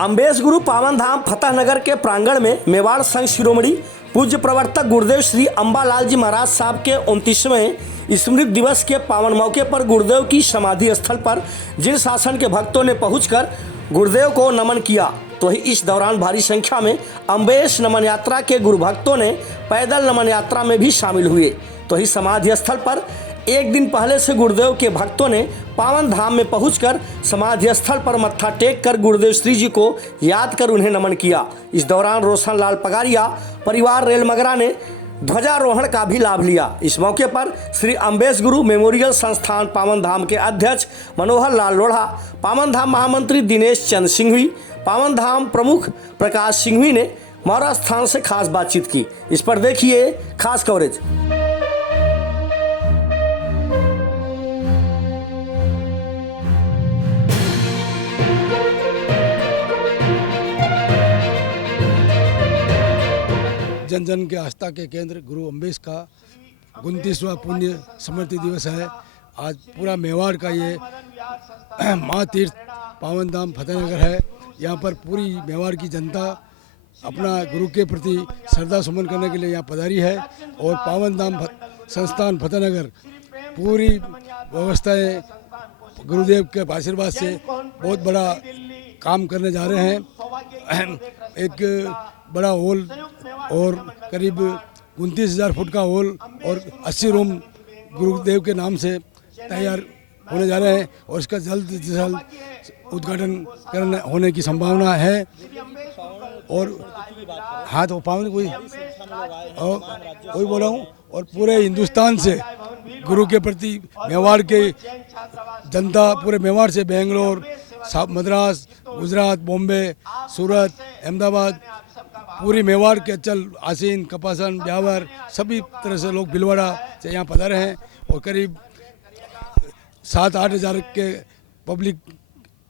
अम्बेश गुरु पावन धाम फतेहनगर के प्रांगण में मेवाड़ संघ शिरोमणि पूज्य प्रवर्तक गुरुदेव श्री अंबालाल जी महाराज साहब के 29वें स्मृति दिवस के पावन मौके पर गुरुदेव की समाधि स्थल पर जिन शासन के भक्तों ने पहुंचकर गुरुदेव को नमन किया, तो ही इस दौरान भारी संख्या में अम्बेश नमन यात्रा के गुरु भक्तों ने पैदल नमन यात्रा में भी शामिल हुए। तो ही समाधि स्थल पर एक दिन पहले से गुरुदेव के भक्तों ने पावन धाम में पहुंचकर समाधि स्थल पर मत्था टेक कर गुरुदेव श्री जी को याद कर उन्हें नमन किया। इस दौरान रोशन लाल पगारिया परिवार रेलमगरा ने ध्वजारोहण का भी लाभ लिया। इस मौके पर श्री अम्बेश गुरु मेमोरियल संस्थान पावन धाम के अध्यक्ष मनोहर लाल लोढ़ा, पावन धाम महामंत्री दिनेश चंद सिंघवी, पावन धाम प्रमुख प्रकाश सिंघवी ने मौरा स्थान से खास बातचीत की। इस पर देखिए खास कवरेज। जन जन के आस्था के केंद्र गुरु अम्बेश का 29वां पुण्य स्मृति दिवस है। आज पूरा मेवाड़ का ये महातीर्थ पावन धाम फतेहनगर है। यहाँ पर पूरी मेवाड़ की जनता अपना गुरु के प्रति श्रद्धा सुमन करने के लिए यहाँ पधारी है और पावन धाम संस्थान फतेहनगर पूरी व्यवस्थाएं गुरुदेव के आशीर्वाद से बहुत बड़ा काम करने जा रहे हैं। एक बड़ा हॉल और करीब 29,000 फुट का हॉल और 80 रूम गुरुदेव के नाम से तैयार होने जा रहे हैं और इसका जल्द से जल्द उद्घाटन होने की संभावना है। और हाँ, तो पावन वही बोला हूँ। और पूरे हिंदुस्तान से गुरु के प्रति मेवाड़ के जनता, पूरे मेवाड़ से बेंगलोर, मद्रास, गुजरात, बॉम्बे, सूरत, अहमदाबाद, पूरी मेवाड़ के अचल, आसीन, कपासन, ब्यावर सभी तरह से लोग भिलवाड़ा से यहाँ पधारे हैं और करीब 7-8 हज़ार के पब्लिक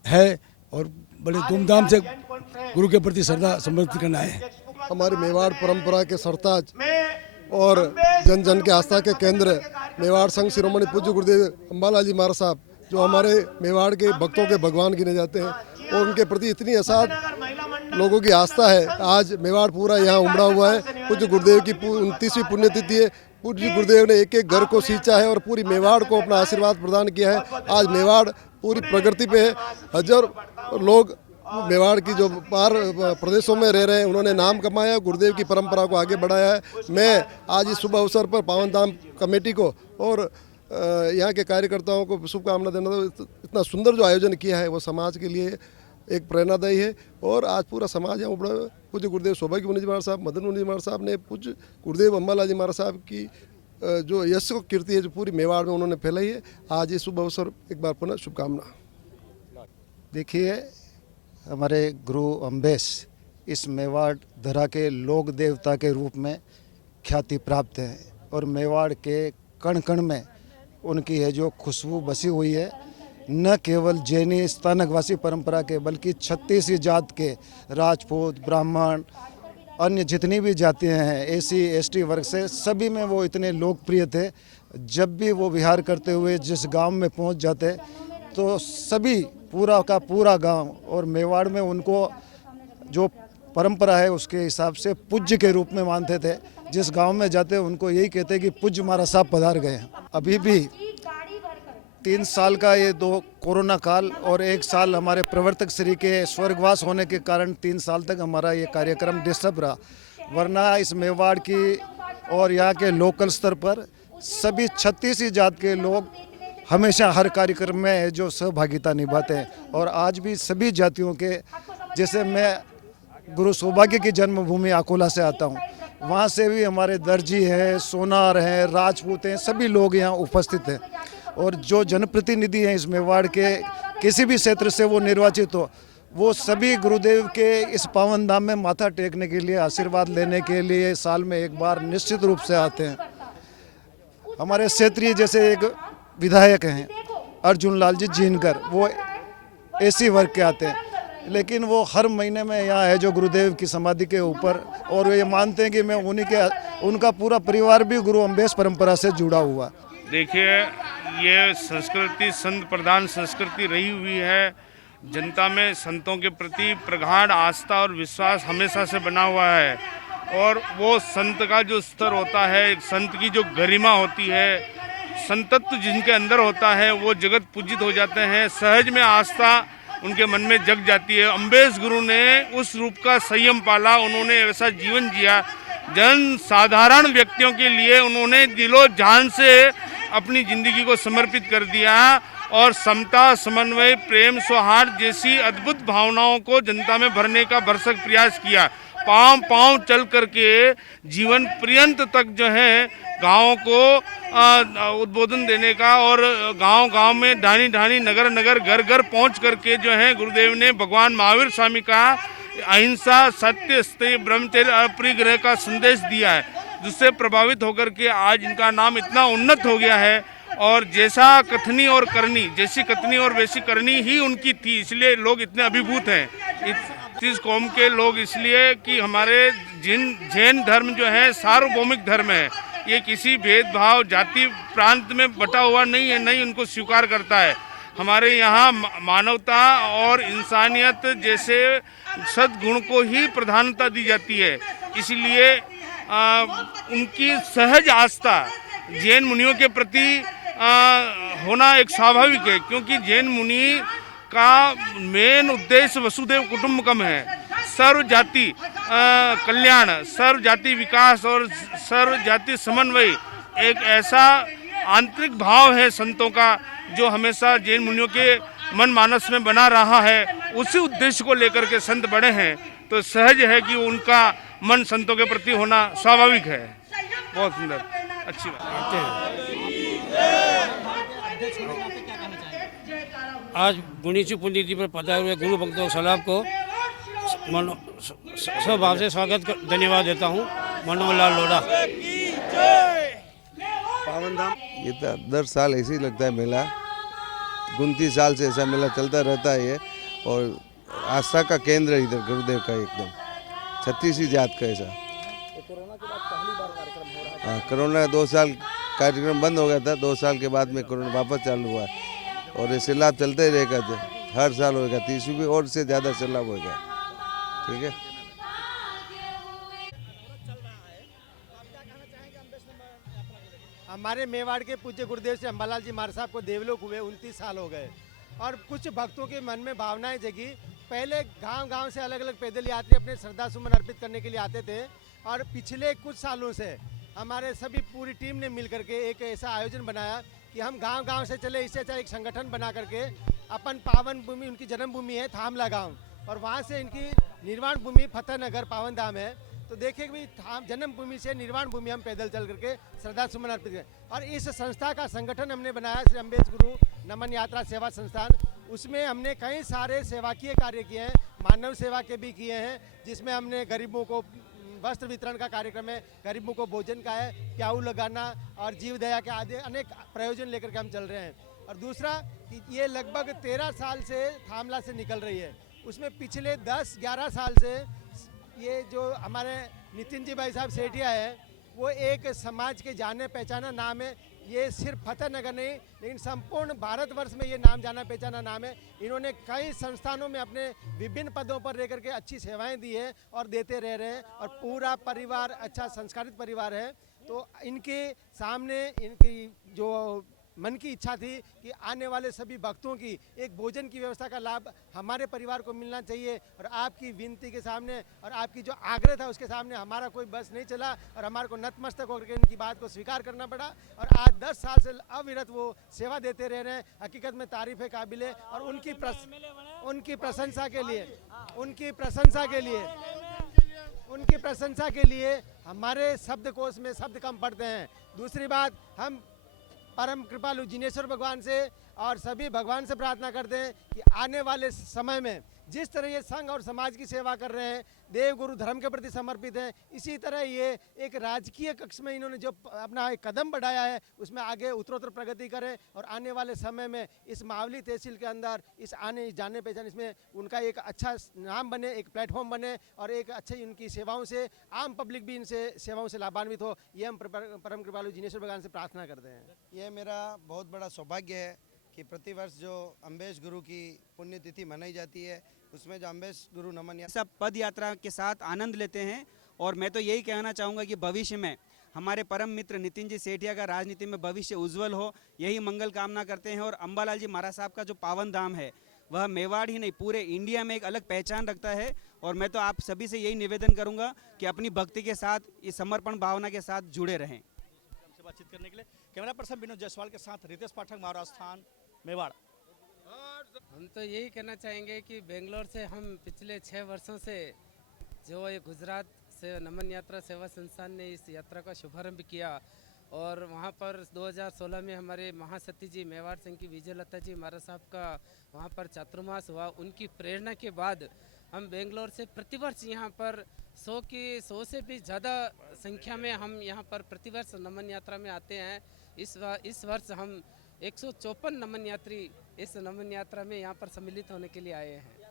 है और बड़े धूमधाम से गुरु के प्रति श्रद्धा समर्पित करना है। हमारी मेवाड़ परंपरा के सरताज और जन जन के आस्था के केंद्र मेवाड़ संघ शिरोमणि पूज्य गुरुदेव अंबालाल जी महाराज साहब, जो हमारे मेवाड़ के भक्तों के भगवान गिने जाते हैं और उनके प्रति इतनी असाध लोगों की आस्था है। आज मेवाड़ पूरा यहाँ उमड़ा हुआ है। पूज्य गुरुदेव की 29वीं पुण्यतिथि है। पूज्य गुरुदेव ने एक एक घर को सींचा है और पूरी मेवाड़ को अपना आशीर्वाद प्रदान किया है। आज मेवाड़ पूरी प्रगति पे है। हजारों लोग मेवाड़ की जो पार प्रदेशों में रह रहे हैं, उन्होंने नाम कमाया, गुरुदेव की परंपरा को आगे बढ़ाया है। मैं आज इस शुभ अवसर पर पावन धाम कमेटी को और यहाँ के कार्यकर्ताओं को शुभकामना देना। इतना सुंदर जो आयोजन किया है वो समाज के लिए एक प्रेरणादायी है और आज पूरा समाज यहाँ उमड़ा। पूज्य गुरुदेव सौभाग्य मुनि जी महाराज साहब, मदन मुनि जी महाराज साहब ने पूज्य गुरुदेव अंबालाल जी महाराज साहब की जो यश को कीर्ति है जो पूरी मेवाड़ में उन्होंने फैलाई है। आज ये शुभ अवसर एक बार पुनः शुभकामना। देखिए, हमारे गुरु अम्बेश इस मेवाड़ धरा के लोक देवता के रूप में ख्याति प्राप्त है और मेवाड़ के कण कण में उनकी है जो खुशबू बसी हुई है। न केवल जैनी स्थानकवासी परंपरा के बल्कि 36 जात के राजपूत, ब्राह्मण, अन्य जितनी भी जातियां हैं, SC ST वर्ग से सभी में वो इतने लोकप्रिय थे। जब भी वो विहार करते हुए जिस गांव में पहुंच जाते तो सभी पूरा का पूरा गांव और मेवाड़ में उनको जो परंपरा है उसके हिसाब से पूज्य के रूप में मानते थे। जिस गांव में जाते उनको यही कहते कि पूज्य महाराज साहब पधार गए हैं। अभी भी 3 साल का ये 2 कोरोना काल और 1 साल हमारे प्रवर्तक श्री के स्वर्गवास होने के कारण 3 साल तक हमारा ये कार्यक्रम डिस्टर्ब रहा, वरना इस मेवाड़ की और यहाँ के लोकल स्तर पर सभी 36 जात के लोग हमेशा हर कार्यक्रम में जो सहभागिता निभाते हैं। और आज भी सभी जातियों के, जैसे मैं गुरु सौभाग्य की जन्मभूमि अकोला से आता हूँ, वहाँ से भी हमारे दर्जी हैं, सोनार हैं, राजपूत हैं, सभी लोग यहाँ उपस्थित हैं। और जो जनप्रतिनिधि हैं इस मेवाड़ के किसी भी क्षेत्र से वो निर्वाचित हो, वो सभी गुरुदेव के इस पावन धाम में माथा टेकने के लिए, आशीर्वाद लेने के लिए साल में एक बार निश्चित रूप से आते हैं। हमारे क्षेत्रीय जैसे एक विधायक हैं अर्जुन लाल जी जीनकर, वो SC वर्ग के आते हैं, लेकिन वो हर महीने में यहाँ है जो गुरुदेव की समाधि के ऊपर, और ये मानते हैं कि मैं उनका पूरा परिवार भी गुरु अम्बेश परंपरा से जुड़ा हुआ। देखिए, ये संस्कृति संत प्रधान संस्कृति रही हुई है। जनता में संतों के प्रति प्रगाढ़ आस्था और विश्वास हमेशा से बना हुआ है। और वो संत का जो स्तर होता है, एक संत की जो गरिमा होती है, संतत्व जिनके अंदर होता है, वो जगत पूजित हो जाते हैं। सहज में आस्था उनके मन में जग जाती है। अम्बेश गुरु ने उस रूप का संयम पाला, उन्होंने ऐसा जीवन जिया, जन साधारण व्यक्तियों के लिए उन्होंने दिलो जान से अपनी जिंदगी को समर्पित कर दिया और समता, समन्वय, प्रेम, सौहार्द जैसी अद्भुत भावनाओं को जनता में भरने का भरसक प्रयास किया। पांव पांव चल करके जीवन पर्यंत तक जो है गाँव को उद्बोधन देने का, और गांव गांव में ढानी ढानी नगर नगर घर घर पहुंच करके जो है गुरुदेव ने भगवान महावीर स्वामी का अहिंसा, सत्य, स्तेय, ब्रह्मचर्य, अपरिग्रह का संदेश दिया है, जिससे प्रभावित होकर के आज इनका नाम इतना उन्नत हो गया है। और जैसा कथनी और करनी, जैसी कथनी और वैसी करनी ही उनकी थी, इसलिए लोग इतने अभिभूत हैं इस कौम के लोग, इसलिए कि हमारे जैन धर्म जो है सार्वभौमिक धर्म है। ये किसी भेदभाव, जाति, प्रांत में बटा हुआ नहीं है, नहीं उनको स्वीकार करता है। हमारे यहाँ मानवता और इंसानियत जैसे सद्गुण को ही प्रधानता दी जाती है। इसलिए उनकी सहज आस्था जैन मुनियों के प्रति होना एक स्वाभाविक है, क्योंकि जैन मुनि का मेन उद्देश्य वसुधैव कुटुंबकम है। सर्व जाति कल्याण, सर्व जाति विकास और सर्व जाति समन्वय एक ऐसा आंतरिक भाव है संतों का, जो हमेशा जैन मुनियों के मन मानस में बना रहा है। उसी उद्देश्य को लेकर के संत बड़े हैं, तो सहज है कि उनका मन संतों के प्रति होना स्वाभाविक है। बहुत सुंदर, अच्छी बात। आज गुणीची पुण्यतिथि पर पधारे हुए गुरु भक्तों सलाम को स्वभाव से स्वागत धन्यवाद देता हूँ। मनोहर लाल लोढ़ा। ये तो दर साल ऐसे ही लगता है मेला, 29 साल से ऐसा मेला चलता रहता है ये, और आस्था का केंद्र इधर गुरुदेव का एकदम 36 जात का ऐसा। हाँ, कोरोना 2 साल कार्यक्रम बंद हो गया था, 2 साल के बाद में कोरोना वापस चालू हुआ, और ये सैलाब चलता ही रहेगा, हर साल होगा, 30 भी और से ज़्यादा सैलाब होगा। ठीक है। हमारे मेवाड़ के पूज्य गुरुदेव श्री अम्बालाल जी महाराज साहब को देवलोक हुए 29 साल हो गए, और कुछ भक्तों के मन में भावनाएं जगी। पहले गांव-गांव से अलग अलग पैदल यात्री अपने श्रद्धा सुमन अर्पित करने के लिए आते थे, और पिछले कुछ सालों से हमारे सभी पूरी टीम ने मिल करके एक ऐसा आयोजन बनाया कि हम गांव-गांव से चले, इससे अच्छा एक संगठन बना करके अपन पावन भूमि, उनकी जन्मभूमि है थामला गाँव, और वहाँ से इनकी निर्वाण भूमि फतेहनगर पावन धाम है। तो देखिए कि जन्मभूमि से निर्वाण भूमि हम पैदल चल करके श्रद्धा सुमन अर्पित करें। और इस संस्था का संगठन हमने बनाया श्री अम्बेश गुरु नमन यात्रा सेवा संस्थान। उसमें हमने कई सारे सेवाकीय कार्य किए हैं, मानव सेवा के भी किए हैं, जिसमें हमने गरीबों को वस्त्र वितरण का कार्यक्रम है, गरीबों को भोजन का है, प्याऊ लगाना और जीव दया के आदि अनेक प्रयोजन लेकर के हम चल रहे हैं। और दूसरा कि ये लगभग 13 साल से थामला से निकल रही है, उसमें पिछले 10-11 साल से ये जो हमारे नितिन जी भाई साहब सेठिया है, वो एक समाज के जाने पहचाना नाम है। ये सिर्फ फतेहनगर नहीं, लेकिन संपूर्ण भारतवर्ष में ये नाम जाना पहचाना नाम है। इन्होंने कई संस्थानों में अपने विभिन्न पदों पर रह करके अच्छी सेवाएं दी हैं और देते रह रहे हैं, और पूरा परिवार अच्छा संस्कारित परिवार है। तो इनके सामने इनकी जो मन की इच्छा थी कि आने वाले सभी भक्तों की एक भोजन की व्यवस्था का लाभ हमारे परिवार को मिलना चाहिए, और आपकी विनती के सामने और आपकी जो आग्रह था उसके सामने हमारा कोई बस नहीं चला, और हमारे को नतमस्तक होकर के इनकी बात को स्वीकार करना पड़ा, और आज 10 साल से अविरत वो सेवा देते रह रहे हैं। हकीकत में तारीफ है काबिल है, और उनकी प्रशंसा के लिए हमारे शब्दकोश में शब्द कम पड़ते हैं। दूसरी बात, हम परम कृपालु जिनेश्वर भगवान से और सभी भगवान से प्रार्थना करते हैं कि आने वाले समय में जिस तरह ये संघ और समाज की सेवा कर रहे हैं, देव गुरु धर्म के प्रति समर्पित हैं, इसी तरह ये एक राजकीय कक्ष में इन्होंने जो अपना एक कदम बढ़ाया है उसमें आगे उत्तरोत्तर प्रगति करें, और आने वाले समय में इस मावली तहसील के अंदर इस आने जाने पहचान इसमें उनका एक अच्छा नाम बने, एक प्लेटफॉर्म बने, और एक अच्छी उनकी सेवाओं से आम पब्लिक भी इनसे सेवाओं से लाभान्वित हो। ये हम परम कृपालु जिनेश्वर भगवान से प्रार्थना करते हैं। ये मेरा बहुत बड़ा सौभाग्य है कि प्रतिवर्ष जो अम्बेश गुरु की पुण्यतिथि मनाई जाती है, उसमें जो अम्बेश गुरु नमन यात्रा सब पद यात्रा के साथ आनंद लेते हैं। और मैं तो यही कहना चाहूँगा कि भविष्य में हमारे परम मित्र नितिन जी सेठिया का राजनीति में भविष्य उज्जवल हो, यही मंगल कामना करते हैं। और अम्बालाल जी महाराज साहब का जो पावन धाम है वह मेवाड़ ही नहीं पूरे इंडिया में एक अलग पहचान रखता है। और मैं तो आप सभी से यही निवेदन करूंगा कि अपनी भक्ति के साथ, इस समर्पण भावना के साथ जुड़े रहें। हमसे बातचीत करने के लिए कैमरा पर्सन विनोद जायसवाल के साथ रितेश पाठक, महाराष्ट्र मेवाड़। हम तो यही कहना चाहेंगे कि बेंगलोर से हम पिछले 6 वर्षों से जो ये गुजरात से नमन यात्रा सेवा संस्थान ने इस यात्रा का शुभारंभ किया और वहाँ पर 2016 में हमारे महासती जी मेवाड़ संघ की विजय लता जी महाराज साहब का वहाँ पर चातुर्मास हुआ। उनकी प्रेरणा के बाद हम बेंगलोर से प्रतिवर्ष यहाँ पर 100 से भी ज़्यादा संख्या में हम यहाँ पर प्रतिवर्ष नमन यात्रा में आते हैं। इस वर्ष हम 154 नमन यात्री इस नमन यात्रा में यहाँ पर सम्मिलित होने के लिए आए हैं।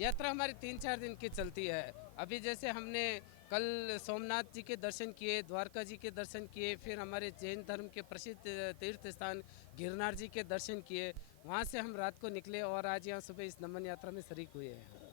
यात्रा हमारी 3-4 दिन की चलती है। अभी जैसे हमने कल सोमनाथ जी के दर्शन किए, द्वारका जी के दर्शन किए, फिर हमारे जैन धर्म के प्रसिद्ध तीर्थ स्थान गिरनार जी के दर्शन किए। वहाँ से हम रात को निकले और आज यहाँ सुबह इस नमन यात्रा में शरीक हुए हैं।